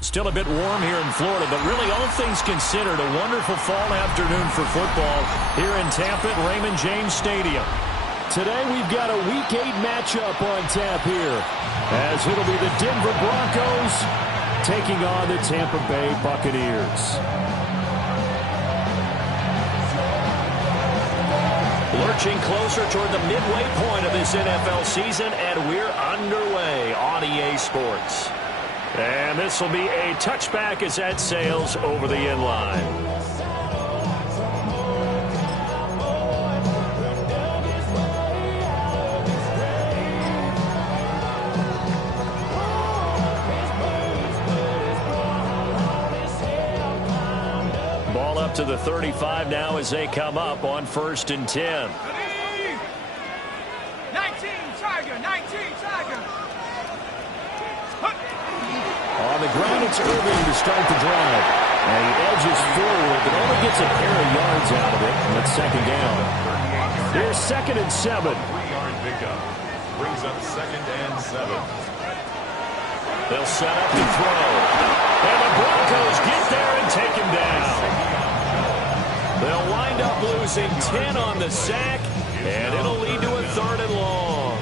Still a bit warm here in Florida, but really all things considered, a wonderful fall afternoon for football here in Tampa at Raymond James Stadium. Today we've got a Week 8 matchup on tap here, as it'll be the Denver Broncos taking on the Tampa Bay Buccaneers. Lurching closer toward the midway point of this NFL season, and we're underway on EA Sports. And this will be a touchback as that sails over the end line. Ball up to the 35 now as they come up on 1st and 10. 19 Tiger. On the ground, it's Irving to start the drive. And he edges forward, but only gets a pair of yards out of it. And it's 2nd down. Here's 2nd and 7. 3-yard pickup. Brings up 2nd and 7. They'll set up to throw. And the Broncos get there and take him down. They'll wind up losing 10 on the sack, and it'll lead to a 3rd and long.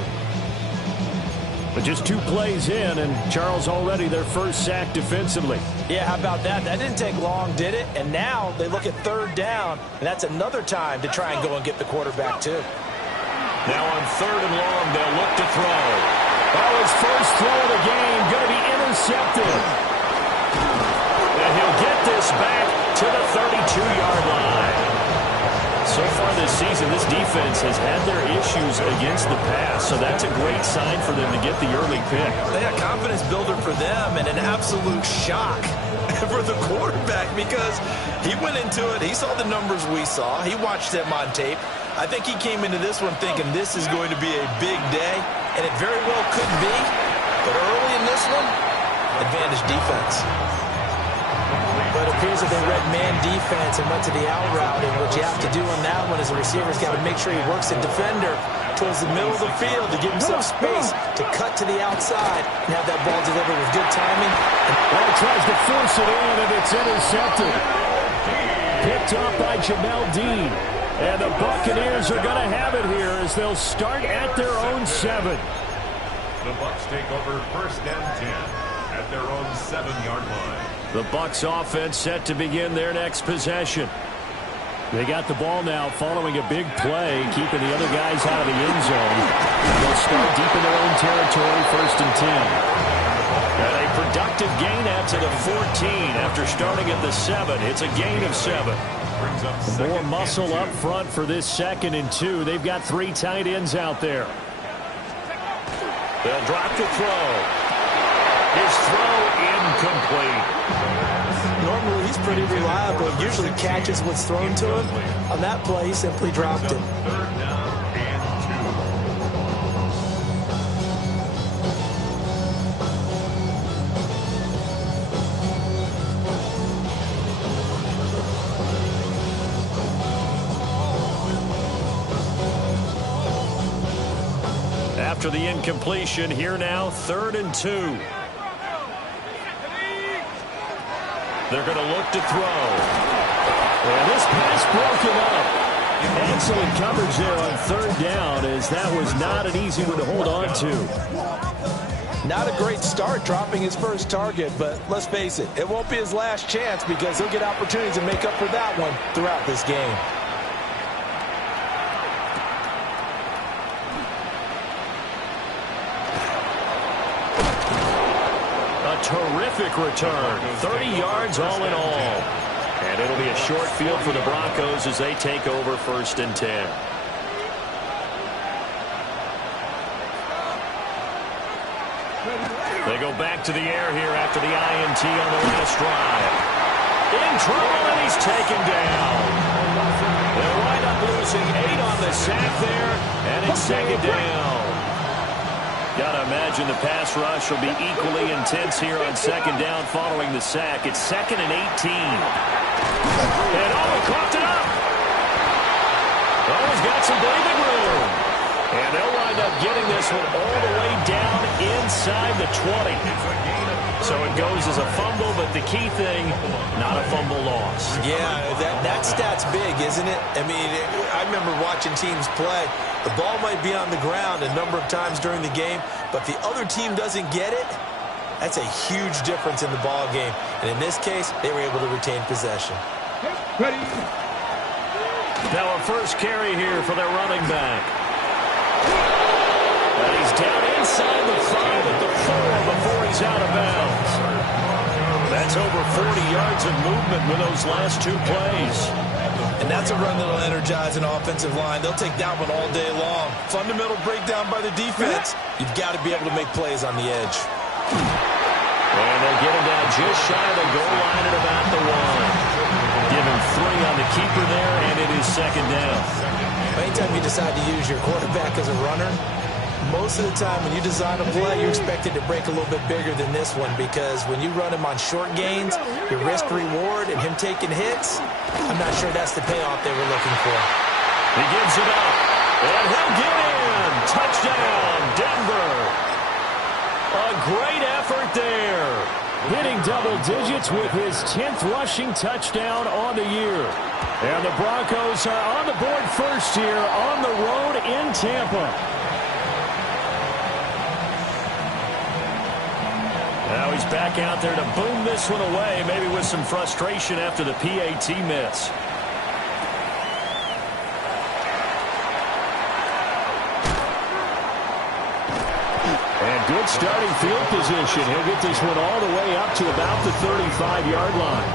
But just 2 plays in, and Charles already their first sack defensively. Yeah, how about that? That didn't take long, did it? And now they look at 3rd down, and that's another time to try and go and get the quarterback, too. Now on 3rd and long, they'll look to throw. Oh, his first throw of the game going to be intercepted. And he'll get this back to the 32-yard line. So far this season, this defense has had their issues against the pass, so that's a great sign for them to get the early pick. They a confidence builder for them and an absolute shock for the quarterback because he went into it. He saw the numbers we saw. He watched them on tape. I think he came into this one thinking this is going to be a big day, and it very well could be. But early in this one, advantage defense. But it appears that they read man defense and went to the out route. And what you have to do on that one is the receiver's got to make sure he works the defender towards the middle of the field to give himself space to cut to the outside and have that ball delivered with good timing. Well, he tries to force it in, and it's intercepted. Picked off by Jamel Dean. And the Buccaneers are going to have it here as they'll start at their own 7. The Bucs take over 1st and 10 at their own 7-yard line. The Bucs offense set to begin their next possession. They got the ball now following a big play, keeping the other guys out of the end zone. They'll start deep in their own territory, 1st and 10. And a productive gain out to the 14 after starting at the 7. It's a gain of 7. More muscle up front for this 2nd and 2. They've got 3 tight ends out there. They'll drop to throw. His throw incomplete. Normally, he's pretty reliable. Usually catches what's thrown to him. On that play, he simply dropped it. 3rd down and 2. After the incompletion, here now, 3rd and 2. They're going to look to throw. And this pass broken up. Excellent coverage there on 3rd down, as that was not an easy one to hold on to. Not a great start dropping his first target, but let's face it, it won't be his last chance because he'll get opportunities to make up for that one throughout this game. Terrific return. 30 yards all in all. And it'll be a short field for the Broncos as they take over 1st and 10. They go back to the air here after the INT on the last drive. In trouble, and he's taken down. They'll wind up losing 8 on the sack there, and it's 2nd down. Got to imagine the pass rush will be equally intense here on 2nd down following the sack. It's 2nd and 18. And he clocked it up. He's got some breathing room. And they'll wind up getting this one all the way down inside the 20. So it goes as a fumble, but the key thing, not a fumble loss. Yeah, that stat's big, isn't it? I mean, I remember watching teams play. The ball might be on the ground a number of times during the game, but the other team doesn't get it. That's a huge difference in the ball game. And in this case, they were able to retain possession. Ready. Now a first carry here for their running back. And he's down inside the 5 at the 4 before he's out of bounds. That's over 40 yards of movement with those last 2 plays. And that's a run that'll energize an offensive line. They'll take that one all day long. Fundamental breakdown by the defense. You've got to be able to make plays on the edge. And they'll get him down just shy of the goal line at about the 1. Give him 3 on the keeper there, and it is second down. Anytime you decide to use your quarterback as a runner, most of the time when you design a play, you're expected to break a little bit bigger than this one, because when you run him on short gains, your risk-reward and him taking hits, I'm not sure that's the payoff they were looking for. He gives it up, and he'll get in. Touchdown, Denver. A great effort there. Hitting double digits with his 10th rushing touchdown on the year. And the Broncos are on the board first here on the road in Tampa. Now he's back out there to boom this one away, maybe with some frustration after the PAT miss. And good starting field position. He'll get this one all the way up to about the 35-yard line.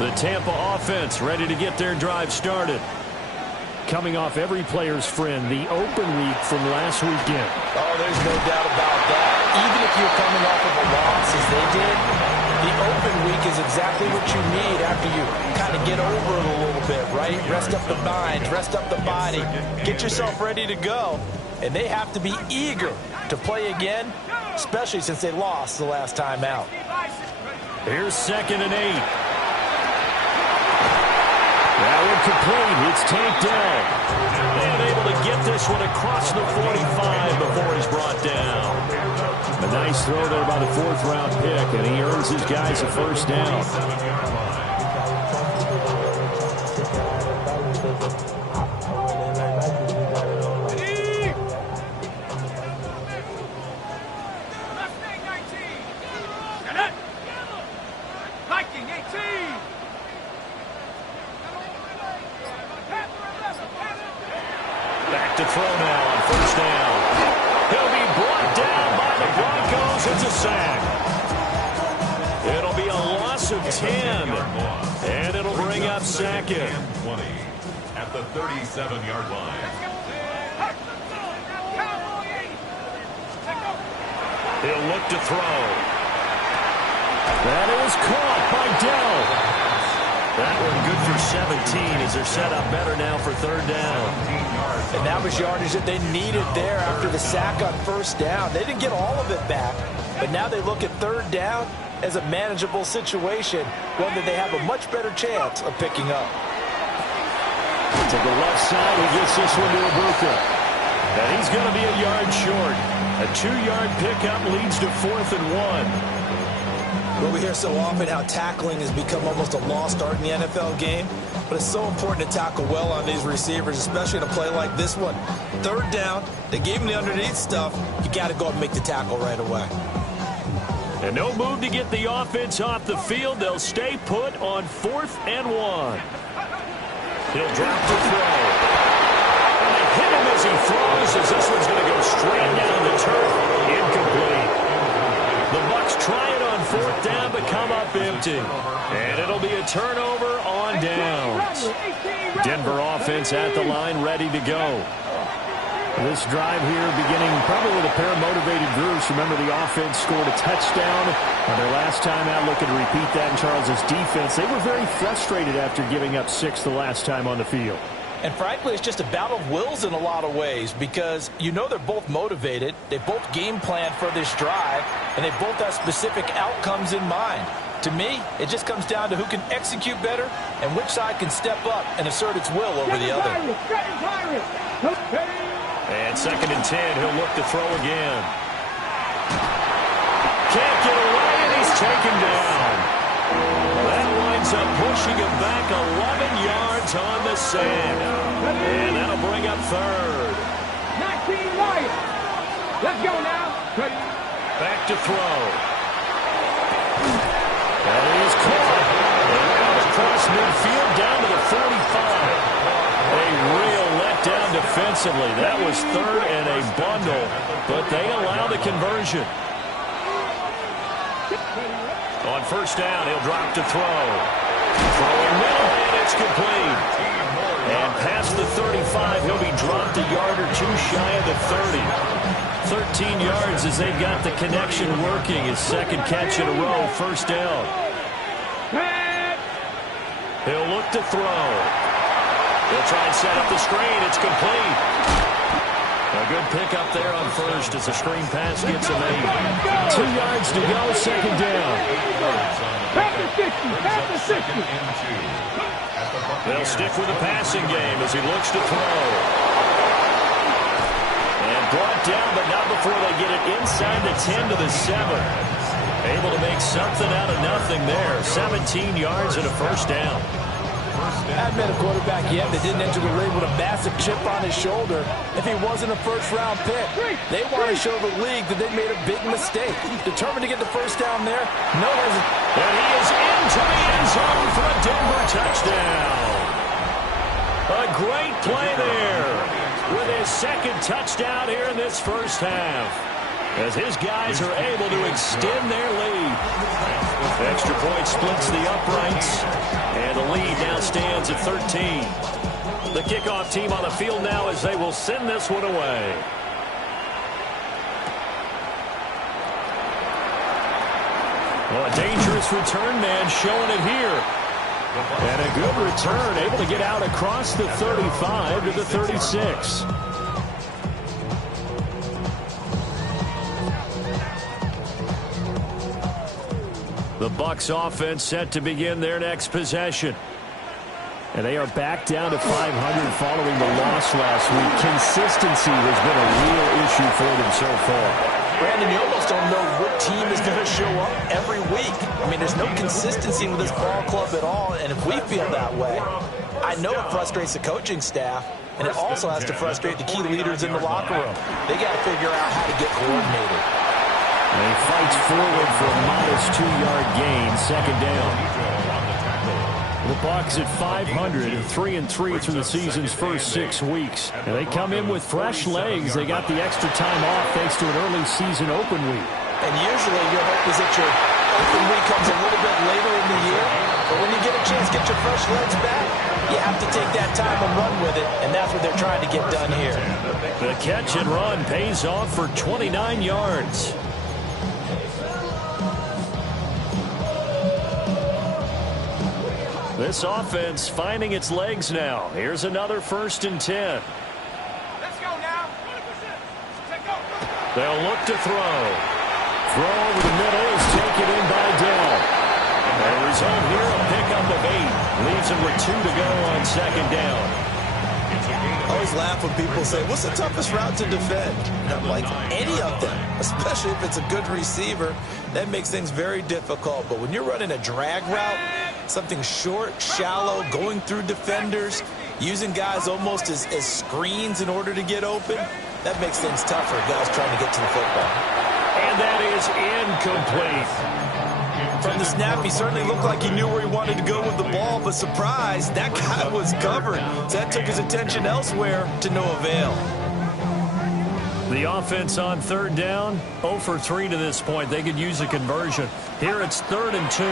The Tampa offense ready to get their drive started. Coming off every player's friend, the open week from last weekend. Oh, there's no doubt about that. Even if you're coming off of a loss as they did, the open week is exactly what you need after you kind of get over it a little bit, right? Rest up the mind, rest up the body, get yourself ready to go. And they have to be eager to play again, especially since they lost the last time out. Here's 2nd and 8. That one complete. It's tanked down. And able to get this one across the 45 before he's brought down. A nice throw there by the 4th-round pick, and he earns his guys a first down. Back to throw now on first down. He'll be brought down by the Broncos. It's a sack. It'll be a loss of 10. And it'll bring up 2nd. 20 at the 37-yard line. He'll look to throw. That is caught by Dell. That one good for 17 as they're set up better now for 3rd down. And that was yardage that they needed there after the sack on first down. They didn't get all of it back, but now they look at 3rd down as a manageable situation, one that they have a much better chance of picking up. To the left side, he gets this one to Ibuka. And he's going to be a yard short. A 2-yard pickup leads to 4th and 1. Well, we hear so often how tackling has become almost a lost art in the NFL game, but it's so important to tackle well on these receivers, especially in a play like this one. 3rd down, they gave him the underneath stuff. You got to go and make the tackle right away. And no move to get the offense off the field. They'll stay put on 4th and 1. He'll drop to throw. And they hit him as he throws, as this one's going to go straight down the turf. Incomplete. The Bucs try it on 4th down, but come up empty. And it'll be a turnover on downs. Denver offense at the line, ready to go. This drive here beginning probably with a pair of motivated groups. Remember, the offense scored a touchdown on their last time out. Looking to repeat that in Charles's defense. They were very frustrated after giving up 6 the last time on the field. And frankly, it's just a battle of wills in a lot of ways, because you know they're both motivated. They both game plan for this drive, and they both have specific outcomes in mind. To me, it just comes down to who can execute better and which side can step up and assert its will over the other. And 2nd and 10, he'll look to throw again. taken down. That winds up pushing him back 11 yards on the sand. And that'll bring up third. 19 Lions. Let's go now. Back to throw. And he's caught. And out across midfield down to the 45. A real letdown defensively. That was third and a bundle, but they allow the conversion. On first down, he'll drop to throw. Throwing middle, and it's complete. And past the 35, he'll be dropped a yard or two shy of the 30. 13 yards as they've got the connection working. His second catch in a row, first down. He'll look to throw. He'll try and set up the screen. It's complete. A good pickup there on first as the screen pass gets him 8. 2 yards to go, second down. They'll stick with the passing game as he looks to throw. And brought down, but not before they get it inside the 10 to the 7. Able to make something out of nothing there. 17 yards and a first down. Hadn't been a quarterback yet that didn't enter the league with a massive chip on his shoulder if he wasn't a first-round pick. They want to show the league that they made a big mistake. Determined to get the first down there. No hesitation. And he is into the end zone for a Denver touchdown. A great play there with his second touchdown here in this first half, as his guys are able to extend their lead. Extra point splits the uprights, and the lead now stands at 13. The kickoff team on the field now as they will send this one away. Well, a dangerous return man showing it here. And a good return, able to get out across the 35 to the 36. The Bucs offense set to begin their next possession. And they are back down to 500 following the loss last week. Consistency has been a real issue for them so far. Brandon, you almost don't know what team is going to show up every week. I mean, there's no consistency with this ball club at all, and if we feel that way, I know it frustrates the coaching staff, and it also has to frustrate the key leaders in the locker room. They got to figure out how to get coordinated. And he fights forward for a modest 2-yard gain, second down. The Bucs at 500 and 3-3 through the season's first 6 weeks. And they come in with fresh legs. They got the extra time off thanks to an early season open week. And usually your hope is that your open week comes a little bit later in the year. But when you get a chance to get your fresh legs back, you have to take that time and run with it. And that's what they're trying to get done here. The catch and run pays off for 29 yards. This offense finding its legs now. Here's another 1st and 10. Let's go now. They'll look to throw. Throw over the middle is taken in by Dell. The result here, a pickup of 8. Leaves him with 2 to go on second down. I always laugh when people say, what's the toughest route to defend? And I'm like, any of them, especially if it's a good receiver. That makes things very difficult. But when you're running a drag route, something short, shallow, going through defenders, using guys almost as screens in order to get open, that makes things tougher, guys trying to get to the football. And that is incomplete. From the snap, he certainly looked like he knew where he wanted to go with the ball, but surprise, that guy was covered. So that took his attention elsewhere to no avail. The offense on third down, 0 for 3 to this point. They could use a conversion. Here it's 3rd and 2.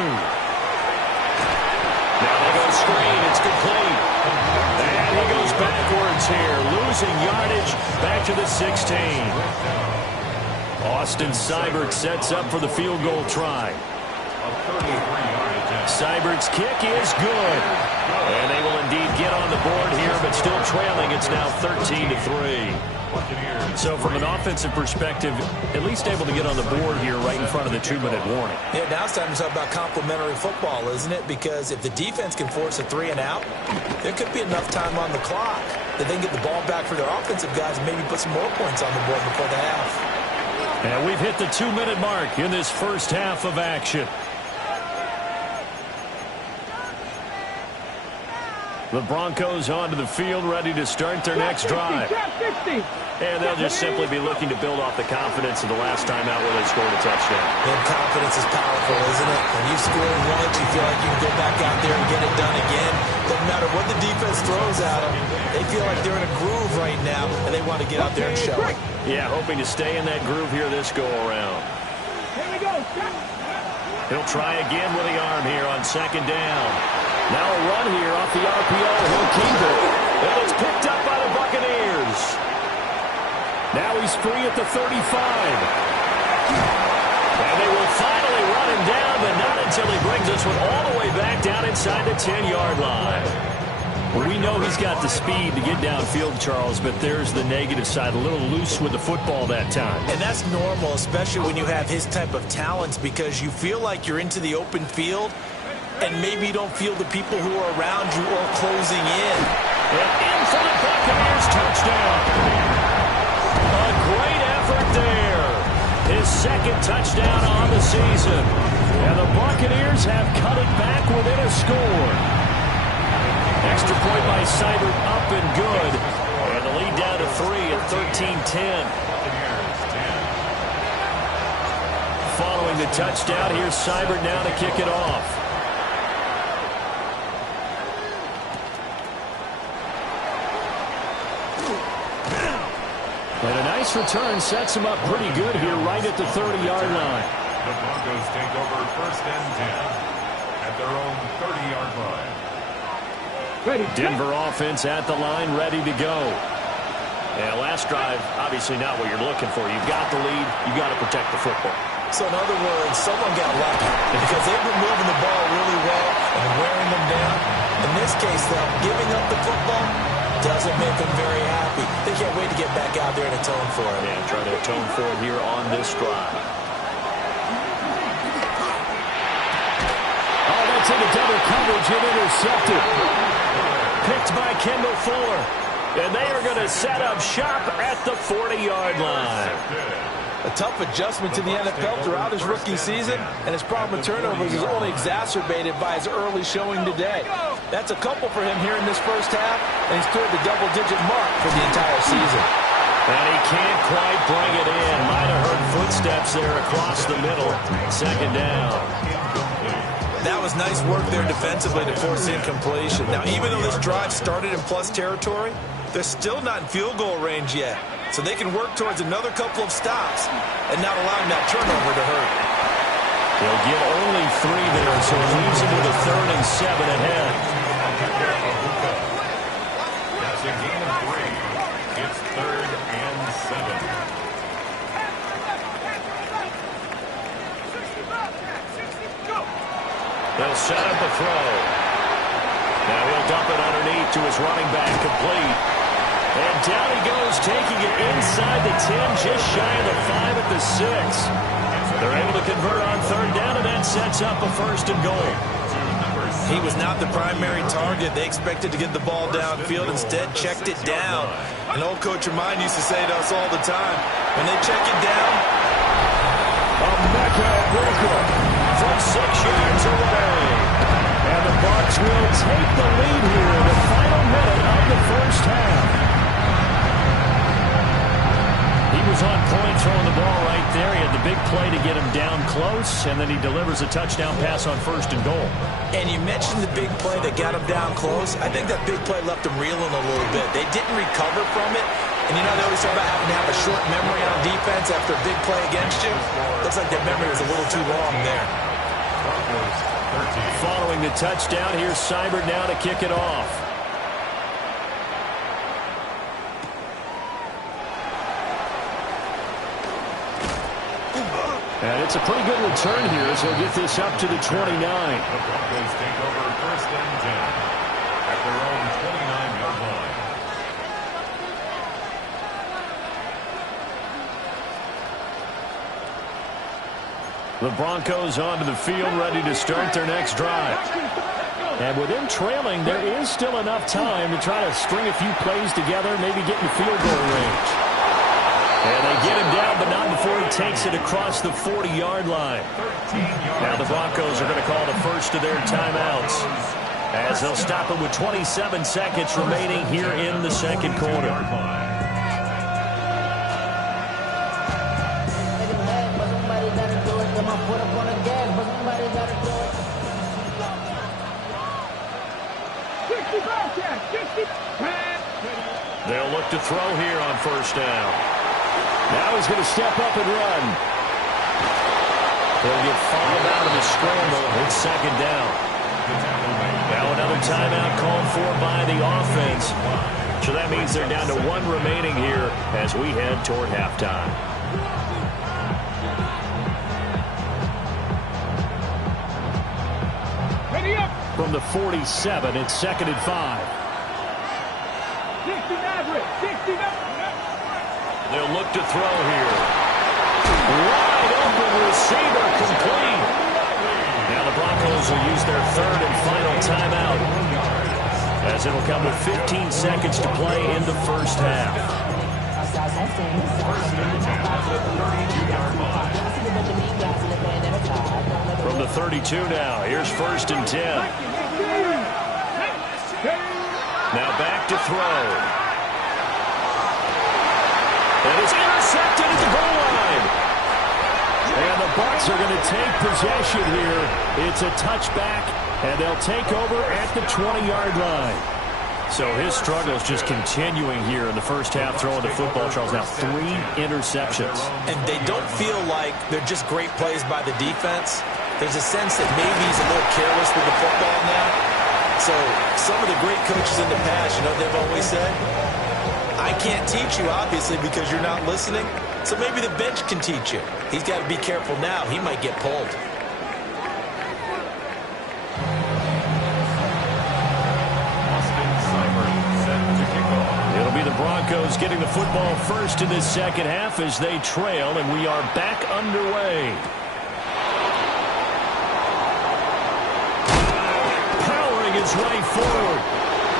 Now they go screen. It's complete. And he goes backwards here, losing yardage back to the 16. Austin Seibert sets up for the field goal try. Seibert's kick is good. And they will indeed get on the board here, but still trailing. It's now 13-3. So from an offensive perspective, at least able to get on the board here right in front of the 2-minute warning. Yeah, now it's time to talk about complementary football, isn't it? Because if the defense can force a 3 and out, there could be enough time on the clock that they can get the ball back for their offensive guys and maybe put some more points on the board before the half. And we've hit the 2-minute mark in this first half of action. The Broncos onto the field, ready to start their next drive. And they'll just simply be looking to build off the confidence of the last time out where they scored a touchdown. And confidence is powerful, isn't it? When you score once, you feel like you can go back out there and get it done again. Doesn't matter what the defense throws at them. They feel like they're in a groove right now, and they want to get out there and show it. Yeah, hoping to stay in that groove here this go-around. Here we go. He'll try again with the arm here on second down. Now a run here off the RPO. He'll keep it. And it's picked up by the Buccaneers. Now he's free at the 35. And they will finally run him down, but not until he brings this one all the way back down inside the 10-yard line. Well, we know he's got the speed to get downfield, Charles, but there's the negative side. A little loose with the football that time. And that's normal, especially when you have his type of talents, because you feel like you're into the open field, and maybe you don't feel the people who are around you or closing in. And in for the Buccaneers, touchdown. A great effort there. His second touchdown on the season. And the Buccaneers have cut it back within a score. Extra point by Seibert, up and good. And the lead down to 3 at 13-10. Following the touchdown, here's Seibert now to kick it off. And a nice return sets him up pretty good here right at the 30-yard line. The Broncos take over first and 10 at their own 30-yard line. Ready. Denver offense at the line, ready to go. Yeah, last drive, obviously not what you're looking for. You've got the lead. You've got to protect the football. So in other words, someone got lucky because they've been moving the ball really well and wearing them down. In this case, though, giving up the football doesn't make them very happy. They can't wait to get back out there and atone for it. Yeah, try to atone for it here on this drive. Oh, that's into double coverage and intercepted. Picked by Kendall Fuller. And they are going to set up shop at the 40-yard line. A tough adjustment to the NFL throughout his rookie season, and his problem with turnovers is only exacerbated by his early showing today. That's a couple for him here in this first half, and he's cleared the double-digit mark for the entire season. And he can't quite bring it in. Might have heard footsteps there across the middle. Second down. That was nice work there defensively to force incompletion. Now, even though this drive started in plus territory, they're still not in field goal range yet. So they can work towards another couple of stops and not allowing that turnover to hurt. They'll get only 3 there, so it leaves them with a 3rd and 7 ahead. That's a gain of 3. It's 3rd and 7. They'll set up a throw. Now he'll dump it underneath to his running back, complete. And down he goes, taking it inside the 10, just shy of the 5 at the 6. They're able to convert on 3rd down, and that sets up a 1st and goal. He was not the primary target. They expected to get the ball downfield. Instead, checked it down. An old coach of mine used to say to us all the time, when they check it down, a Mecca Walker from 6 yards away. And the Bucs will take the lead here in the final minute of the first half. He was on point throwing the ball right there. He had the big play to get him down close, and then he delivers a touchdown pass on 1st and goal. and you mentioned the big play that got him down close. I think that big play left him reeling a little bit. They didn't recover from it. And, you know, they always talk about having to have a short memory on defense after a big play against you. Looks like their memory was a little too long there. Following the touchdown, here's Seibert now to kick it off. And it's a pretty good return here as he'll get this up to the 29. The Broncos take over 1st and 10 at their own 29-yard line. The Broncos onto the field, ready to start their next drive. And with them trailing, there is still enough time to try to string a few plays together, maybe get in field goal range. And they get him down, but not before he takes it across the 40-yard line. Now the Broncos are going to call the first of their timeouts, as they'll stop it with 27 seconds remaining here in the second quarter. They'll look to throw here on first down. Now he's going to step up and run. He'll get fouled out of the scramble. It's second down. Now another timeout called for by the offense. So that means they're down to one remaining here as we head toward halftime. From the 47, it's 2nd and 5. They'll look to throw here. Wide open receiver, complete. Now the Broncos will use their third and final timeout, as it'll come with 15 seconds to play in the first half. From the 32 now, here's 1st and 10. Now back to throw. And it's intercepted at the goal line. And the Bucs are going to take possession here. It's a touchback, and they'll take over at the 20-yard line. So his struggles just continuing here in the first half, throwing the football. Charles, now 3 interceptions. And they don't feel like they're just great plays by the defense. There's a sense that maybe he's a little careless with the football now. So some of the great coaches in the past, you know, they've always said, I can't teach you, obviously, because you're not listening. So maybe the bench can teach you. He's got to be careful now. He might get pulled. It'll be the Broncos getting the football first in this second half as they trail, and we are back underway. Powering his way forward.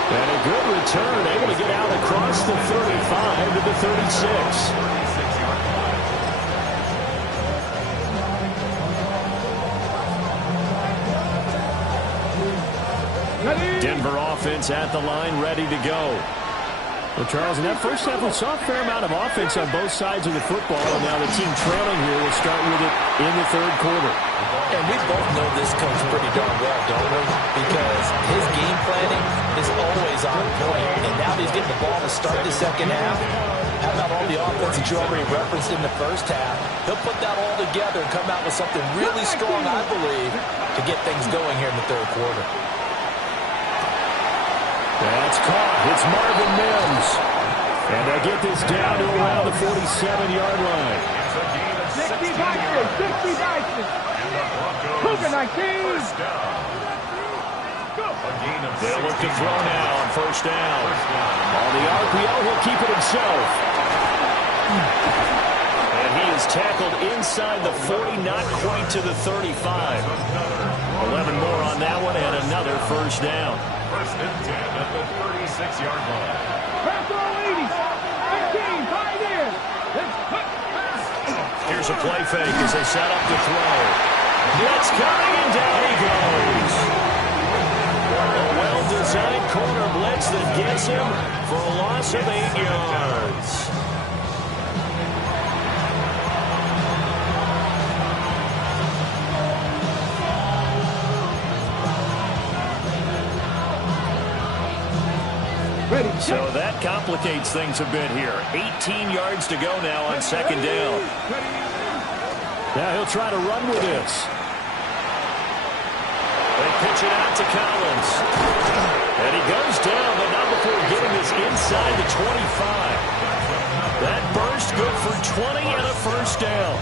And a good return, able to get out across the 35 to the 36. Denver offense at the line, ready to go. Well, Charles, in that first half, we saw a fair amount of offense on both sides of the football, and now the team trailing here will start with it in the third quarter. And we both know this coach pretty darn well, don't we? Because his game planning is always on point, and now he's getting the ball to start the second half. How about all the offense that you already referenced in the first half? He'll put that all together and come out with something really strong, I believe, to get things going here in the third quarter. That's caught. It's Marvin Mims. And they'll get this down to around the 47-yard line. 60 boxes, 60 boxes. Cougar 19. They'll look to throw now on first down. On the RPO, he'll keep it himself. And he is tackled inside the 40, not quite to the 35. 11 more on that one, and another first down. 1st and 10 at the 36-yard line. Press all 80. 15, 5 in. Here's a play fake as they set up to throw. Blitz coming, and down he goes. A well-designed corner blitz that gets him for a loss of 8 yards. So that complicates things a bit here. 18 yards to go now on second down. Now he'll try to run with this. They pitch it out to Collins. And he goes down, but not before getting this inside the 25. That burst good for 20 and a first down.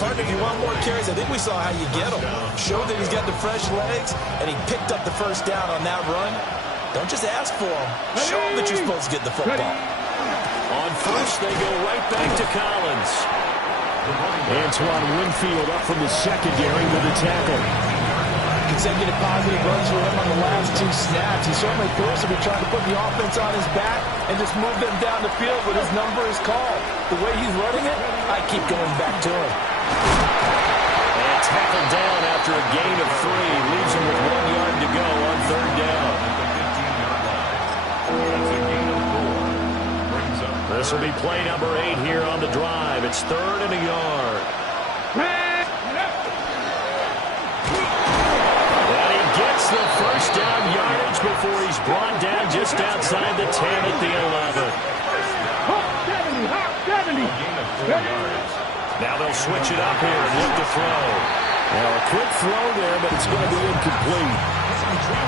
Partner, if you want more carries, I think we saw how you get them. Showed that he's got the fresh legs, and he picked up the first down on that run. Don't just ask for them. Show them that you're supposed to get the football. On first, they go right back to Collins. Antoine Winfield up from the secondary with the tackle. Consecutive positive runs for him on the last 2 snaps. He certainly appears to be trying to put the offense on his back and just move them down the field when his number is called. the way he's running it, I keep going back to him. And tackled down after a gain of 3. Leaves him with 1 yard to go on third down. This will be play number 8 here on the drive. It's 3rd and a yard. And he gets the first down yardage before he's brought down just outside the 10 at the 11. 70. Now they'll switch it up here and look to throw. Now a quick throw there, but it's going to be incomplete.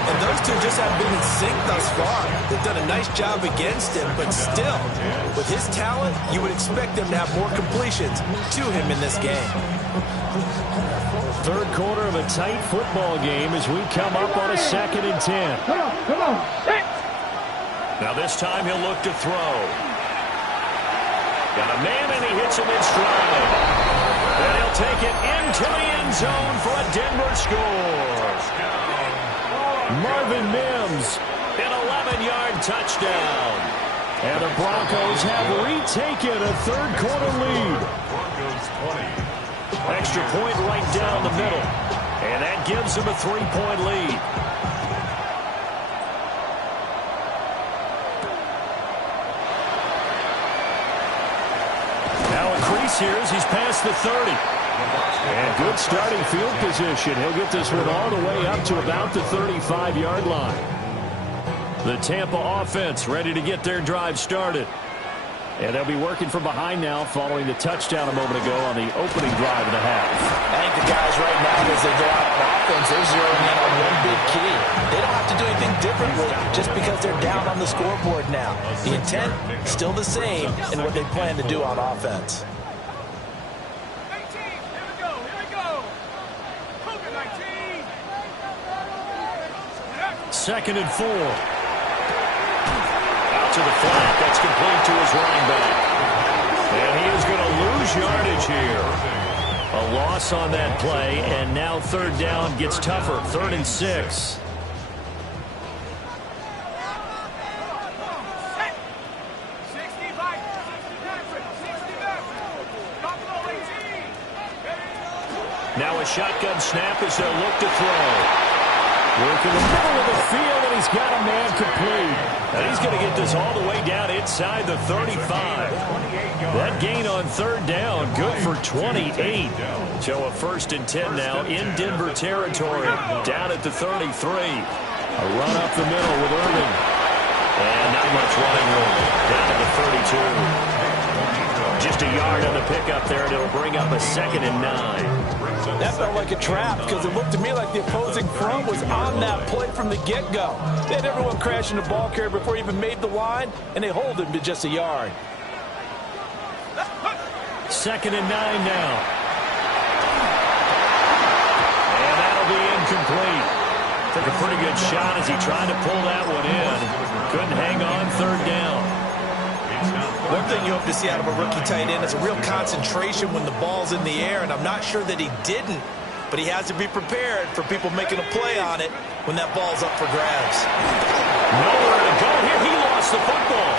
And those two just haven't been in sync thus far. They've done a nice job against him, but still, with his talent, you would expect them to have more completions to him in this game. Third quarter of a tight football game as we come up on a 2nd and 10. Come on. Hey. Now this time he'll look to throw. Got a man and he hits him in stride. And he'll take it into the end zone for a Denver score. Marvin Mims, an 11-yard touchdown. And the Broncos have retaken a third quarter lead. Extra point right down the middle. And that gives them a 3-point lead. Now a crease here as he's past the 30. And good starting field position. He'll get this one all the way up to about the 35-yard line. The Tampa offense ready to get their drive started. And they'll be working from behind now following the touchdown a moment ago on the opening drive of the half. I think the guys right now, as they go out on offense, they're zeroing in on one big key. They don't have to do anything differently just because they're down on the scoreboard now. The intent, still the same in what they plan to do on offense. 19. Here we go. Cougar 19. 2nd and 4. To the flat. That's complete to his running back. And he is going to lose yardage here. A loss on that play, and now third down gets tougher. 3rd and 6. Now a shotgun snap as they'll look to throw. Work in the middle of the field, and he's got a man complete. And he's going to get this all the way down inside the 35. That gain on third down, good for 28. So a 1st and 10 now in Denver territory, down at the 33. A run up the middle with Irving. And not much running room, down to the 32. Just a yard on the pickup there, and it'll bring up a 2nd and 9. That felt like a trap because it looked to me like the opposing front was on that play from the get-go. They had everyone crashing the ball carrier before he even made the line, and they hold him to just a yard. 2nd and 9 now. And that'll be incomplete. Took a pretty good shot as he tried to pull that one in. Couldn't hang on third down. One thing you hope to see out of a rookie tight end is a real concentration when the ball's in the air, and I'm not sure that he didn't, but he has to be prepared for people making a play on it when that ball's up for grabs. Nowhere to go here. He lost the football.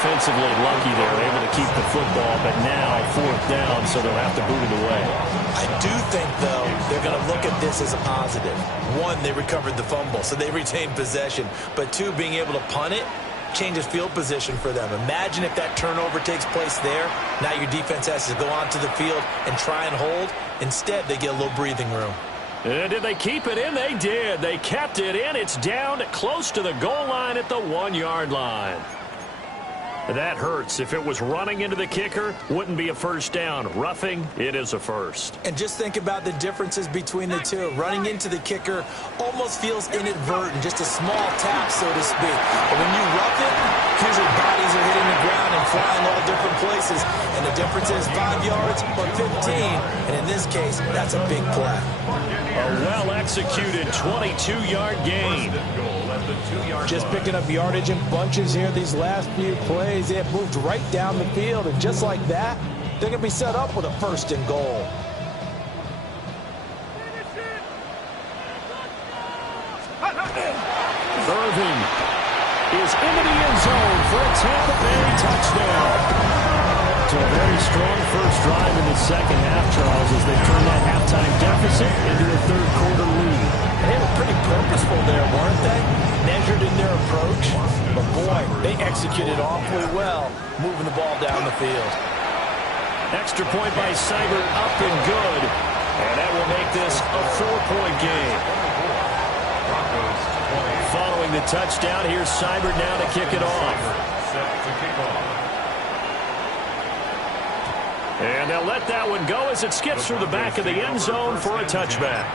Offensively lucky they were able to keep the football, but now 4th down, so they'll have to boot it away. I do think, though, they're going to look at this as a positive. 1, they recovered the fumble, so they retained possession. But 2, being able to punt it changes field position for them. Imagine if that turnover takes place there. Now your defense has to go onto the field and try and hold. Instead, they get a little breathing room. And did they keep it in? They did. They kept it in. It's down close to the goal line at the 1-yard line. That hurts. If it was running into the kicker, wouldn't be a first down. Roughing, it is a first. And just think about the differences between the two. Running into the kicker almost feels inadvertent, just a small tap, so to speak. But when you rough it, usually bodies are hitting the ground and flying all different places. And the difference is 5 yards or 15. And in this case, that's a big play. A well-executed 22-yard gain. Just picking up yardage in bunches here these last few plays. They have moved right down the field, and just like that, they're going to be set up with a 1st and goal. Irving goes into the end zone for a Tampa Bay touchdown. So a very strong first drive in the second half, Charles, as they turn that halftime deficit into a third quarter lead. They were pretty purposeful there, weren't they? Measured in their approach. But boy, they executed awfully well, moving the ball down the field. Extra point by Seibert, up and good. And that will make this a 4-point game. Following the touchdown, here's Seibert now to kick it off. Set to kick off. And they'll let that one go as it skips through the back of the end zone for a touchback.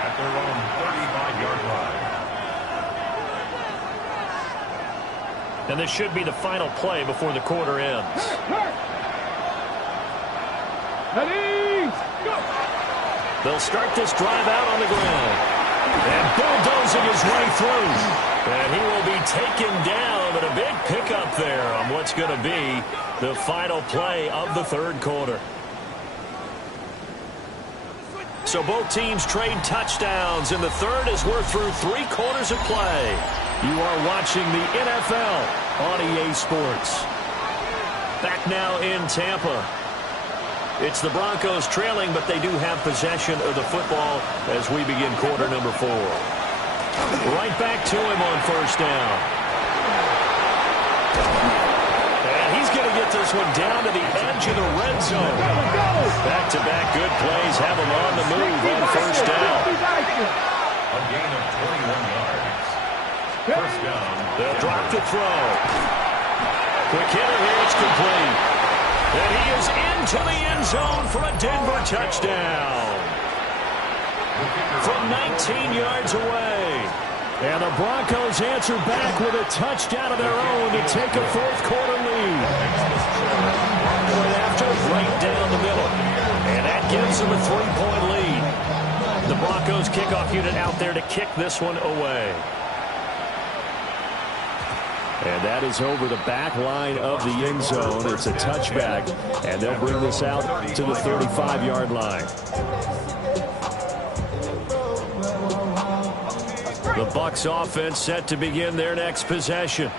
At their own 35-yard line. And this should be the final play before the quarter ends. Ready, go! They'll start this drive out on the ground. And bulldozing his way through. And he will be taken down, but a big pickup there on what's going to be the final play of the third quarter. So both teams trade touchdowns in the third as we're through 3 quarters of play. You are watching the NFL on EA Sports. Back now in Tampa. It's the Broncos trailing, but they do have possession of the football as we begin quarter number 4. Right back to him on first down. And he's going to get this one down to the edge of the red zone. Back-to-back good plays have him on the move on first down. A gain of 21 yards. First down. They'll drop the throw. Quick hitter here, it's complete. And he is into the end zone for a Denver touchdown. From 19 yards away. And the Broncos answer back with a touchdown of their own to take a fourth quarter lead. Point after, right down the middle. And that gives them a 3-point lead. The Broncos kickoff unit out there to kick this one away. And that is over the back line of the end zone. It's a touchback, and they'll bring this out to the 35-yard line. The Bucs offense set to begin their next possession.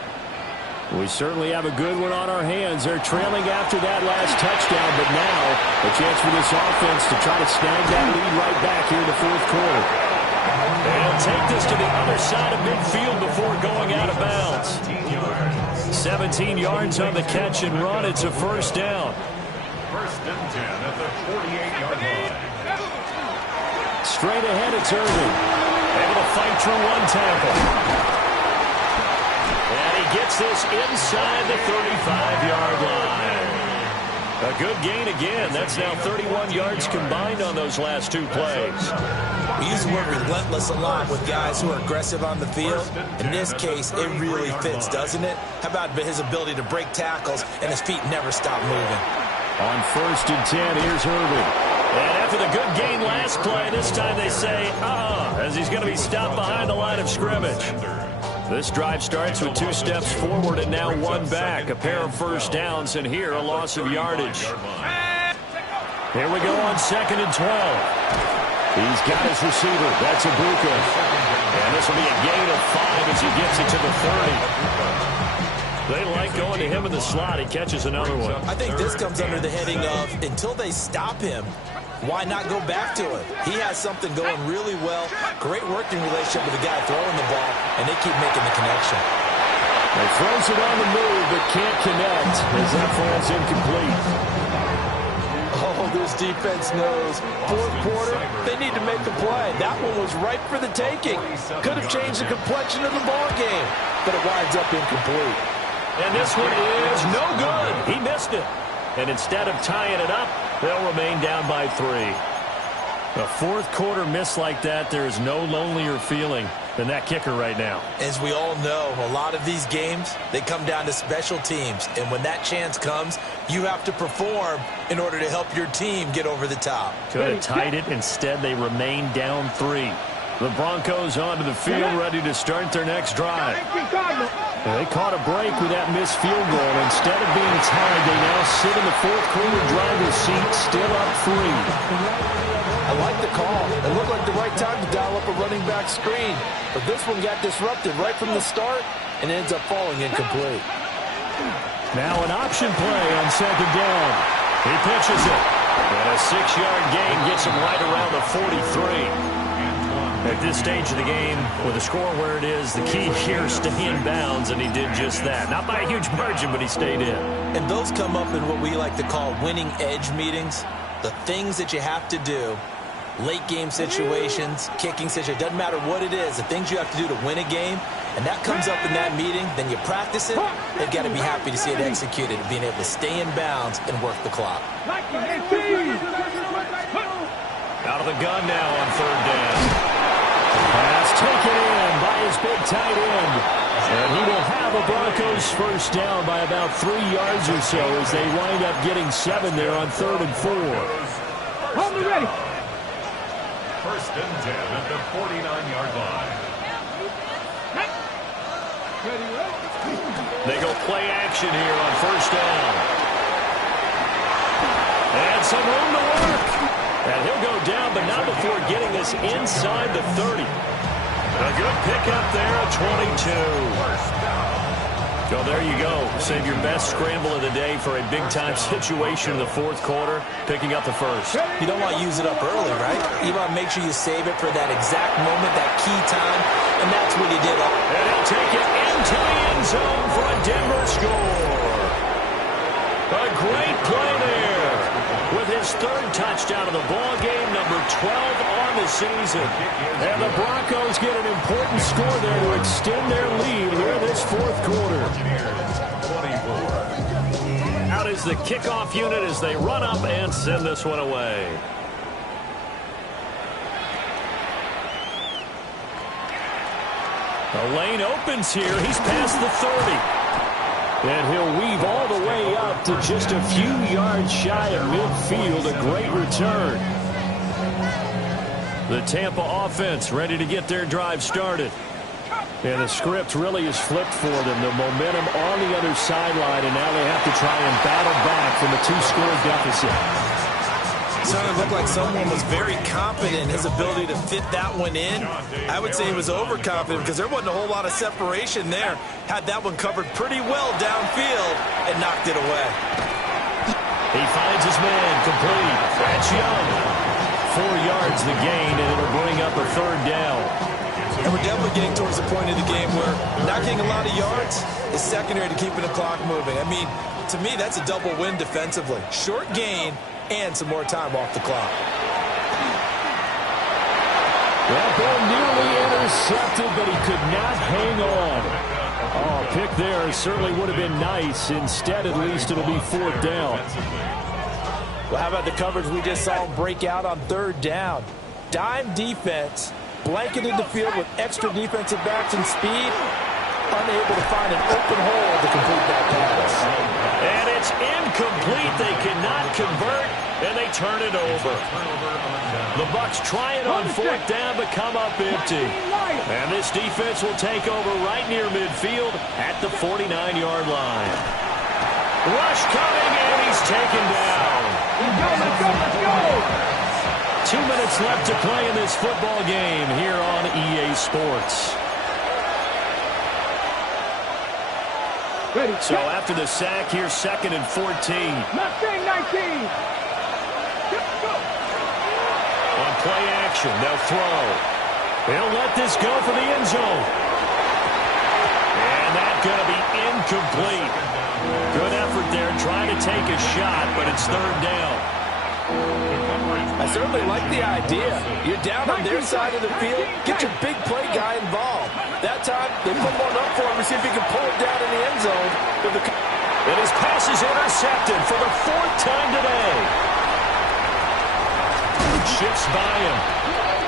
We certainly have a good one on our hands. They're trailing after that last touchdown, but now a chance for this offense to try to snag that lead right back here in the fourth quarter. They'll take this to the other side of midfield before going out of bounds. 17 yards on the catch and run. It's a first down. First and 10 at the 48-yard line. Straight ahead, it's Irving. Able to fight through one tackle. And he gets this inside the 35-yard line. A good gain again. That's now 31 yards combined on those last 2 plays. We use the word relentless a lot with guys who are aggressive on the field. In this case, it really fits, doesn't it? How about his ability to break tackles and his feet never stop moving? On first and 10, here's Irving. And after the good gain last play, this time they say, as he's going to be stopped behind the line of scrimmage. This drive starts with 2 steps forward and now 1 back. A pair of first downs, and here a loss of yardage. Here we go on second and 12. He's got his receiver. That's Ibuka. And this will be a gain of 5 as he gets it to the 30. They like going to him in the slot. He catches another one. I think this comes under the heading of, until they stop him, why not go back to it? He has something going really well. Great working relationship with the guy throwing the ball, and they keep making the connection. He throws it on the move, but can't connect as that falls incomplete. Oh, this defense knows. Fourth quarter, they need to make the play. That one was ripe for the taking. Could have changed the complexion of the ball game, but it winds up incomplete. And this one is no good. He missed it. And instead of tying it up, they'll remain down by 3. A fourth quarter miss like that, there is no lonelier feeling than that kicker right now. As we all know, a lot of these games, they come down to special teams. And when that chance comes, you have to perform in order to help your team get over the top. Could have tied it. Instead, they remain down 3. The Broncos onto the field, ready to start their next drive. They caught a break with that missed field goal. Instead of being tied, they now sit in the fourth quarter driver's seat, still up 3. I like the call. It looked like the right time to dial up a running back screen. But this one got disrupted right from the start, and it ends up falling incomplete. Now an option play on second down. He pitches it. And a 6-yard gain gets him right around the 43. At this stage of the game, with the score where it is, the key here is stay in bounds, and he did just that. Not by a huge margin, but he stayed in. And those come up in what we like to call winning edge meetings. The things that you have to do, late game situations, kicking situations, doesn't matter what it is, the things you have to do to win a game, and that comes up in that meeting, then you practice it, they've got to be happy to see it executed, being able to stay in bounds and work the clock. Out of the gun now on third down. Pass taken in by his big tight end. And he will have a Broncos first down by about 3 yards or so as they wind up getting 7 there on 3rd and 4. Hold it ready. First and 10 at the 49-yard line. They go play action here on first down. And some room to work. And he'll go down, but not before getting this inside the 30. A good pickup there at 22. So there you go. Save your best scramble of the day for a big-time situation in the 4th quarter, picking up the first. You don't want to use it up early, right? You want to make sure you save it for that exact moment, that key time, and that's what he did. And he'll take it into the end zone for a Denver score. A great play there. With his 3rd touchdown of the ball game, number 12 on the season. And the Broncos get an important score there to extend their lead here in this 4th quarter. Out is the kickoff unit as they run up and send this one away. The lane opens here. He's past the 30. And he'll weave all the way up to just a few yards shy of midfield. A great return. The Tampa offense ready to get their drive started. And the script really is flipped for them. The momentum on the other sideline, and now they have to try and battle back from a 2-score deficit. It certainly looked like someone was very confident in his ability to fit that one in. I would say he was overconfident because there wasn't a whole lot of separation there. Had that one covered pretty well downfield and knocked it away. He finds his man complete. That's Young. 4 yards the gain, and it'll bring up a 3rd down. And we're definitely getting towards the point of the game where not getting a lot of yards is secondary to keeping the clock moving. I mean, to me, that's a double win defensively. Short gain and some more time off the clock. That ball nearly intercepted, but he could not hang on. Oh, pick there certainly would have been nice. Instead, at least, it'll be 4th down. Well, how about the coverage we just saw him break out on 3rd down? Dime defense, blanketed the field with extra defensive backs and speed, unable to find an open hole to complete that pass. And it's incomplete. They cannot convert, and they turn it over. The Bucs try it on 4th down, but come up empty. And this defense will take over right near midfield at the 49-yard line. Rush coming, and he's taken down. Let's go. 2 minutes left to play in this football game here on EA Sports. Ready, So after the sack, here's 2nd and 14. Mustang 19. On play action, they'll throw. He'll let this go for the end zone. And that's going to be incomplete. Good effort there trying to take a shot, but it's 3rd down. I certainly like the idea. You're down on their side of the field. Get your big play guy involved. That time, they put one up for him to see if he can pull it down in the end zone. And his pass is intercepted for the 4th time today. Shifts by him.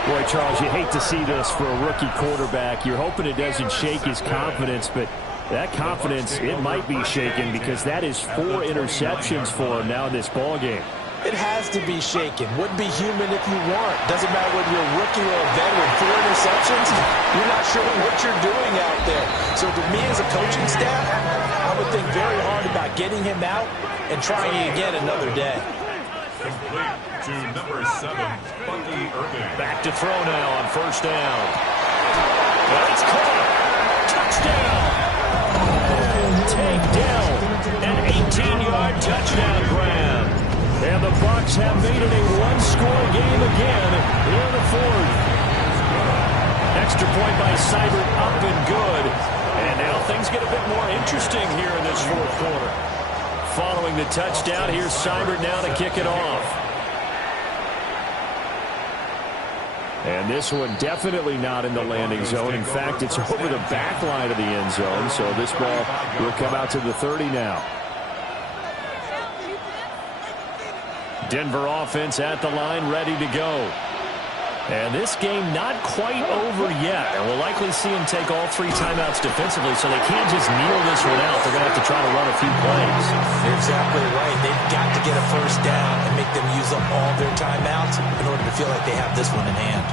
Boy, Charles, you hate to see this for a rookie quarterback. You're hoping it doesn't shake his confidence, but that confidence, it might be shaken because that is 4 interceptions for him now in this ballgame. It has to be shaken. Wouldn't be human if you weren't. Doesn't matter whether you're a rookie or a veteran. 4 interceptions, you're not sure what you're doing out there. So to me as a coaching staff, I would think very hard about getting him out and trying it again another day. Complete to number 7, Bucky Irving. Back to throw now on 1st down. And it's caught. Touchdown. takedown. An 18-yard touchdown grab. And the Bucs have made it a one-score game again in the fourth. Extra point by Seibert up and good. And now things get a bit more interesting here in this fourth quarter. Following the touchdown, here's Seibert now to kick it off. And this one definitely not in the landing zone. In fact, it's over the back line of the end zone. So this ball will come out to the 30 now. Denver offense at the line, ready to go. And this game not quite over yet. And we'll likely see him take all three timeouts defensively, so they can't just kneel this one out. They're going to have to try to run a few plays. You're exactly right. They've got to get a first down and make them use up all their timeouts in order to feel like they have this one in hand.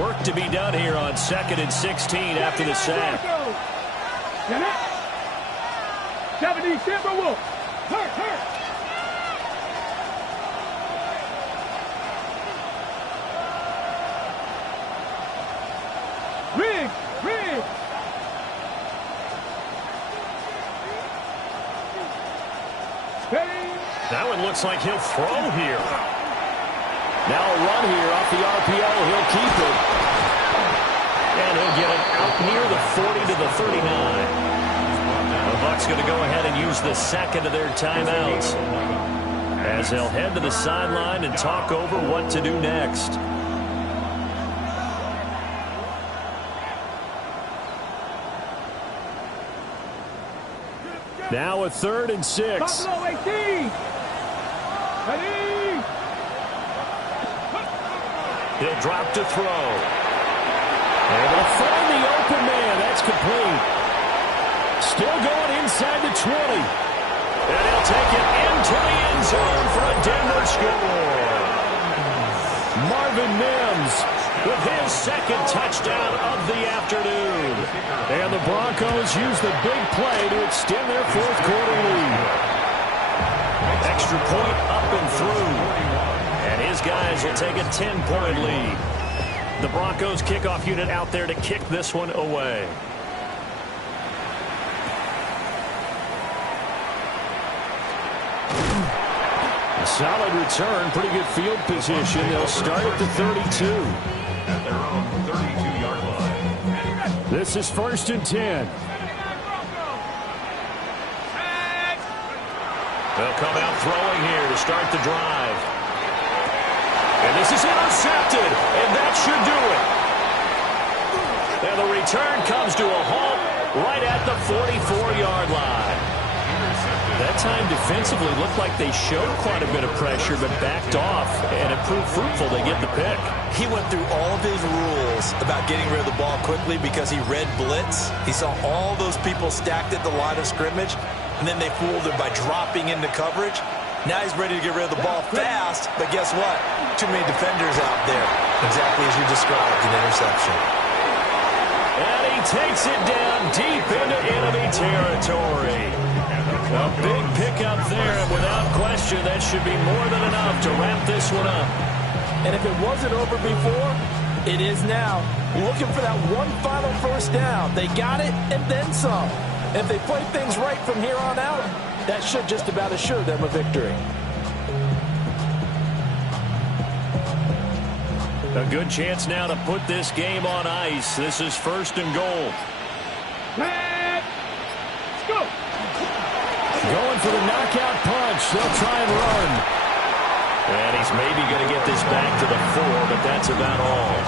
Work to be done here on 2nd and 16 after the sack. 70 Timberwolves. Hurt. Rig. That one looks like he'll throw here. Now a run here off the RPO. He'll keep it. And he'll get it out near the 40 to the 39. The Bucs going to go ahead and use the second of their timeouts as they'll head to the sideline and talk over what to do next. Now a 3rd and 6. Buffalo 18. Ready. He'll drop to throw. Able to find the open man. That's complete. Still going inside the 20. And he'll take it into the end zone for a Denver score. Marvin Mims with his second touchdown of the afternoon. And the Broncos use the big play to extend their fourth quarter lead. Extra point up and through. And his guys will take a 10-point lead. The Broncos kickoff unit out there to kick this one away. A solid return, pretty good field position. They'll start at the 32. At their own 32-yard line. This is 1st and 10. They'll come out throwing here to start the drive. And this is intercepted, and that should do it. And the return comes to a halt right at the 44-yard line. That time defensively looked like they showed quite a bit of pressure but backed off, and it proved fruitful. They get the pick. He went through all of his rules about getting rid of the ball quickly because he read blitz. He saw all those people stacked at the line of scrimmage, and then they fooled him by dropping into coverage. Now he's ready to get rid of the ball fast, but guess what? Too many defenders out there. Exactly as you described, an interception. And he takes it down deep into enemy territory. A big pickup there, and without question, that should be more than enough to wrap this one up. And if it wasn't over before, it is now. Looking for that one final first down. They got it and then some. If they play things right from here on out, that should just about assure them a victory. A good chance now to put this game on ice. This is 1st and goal. Let's go. Going for the knockout punch. They'll try and run. And he's maybe going to get this back to the 4, but that's about all.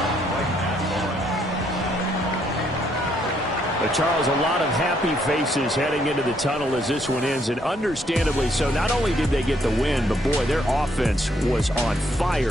But Charles, a lot of happy faces heading into the tunnel as this one ends, and understandably so. Not only did they get the win, but boy, their offense was on fire.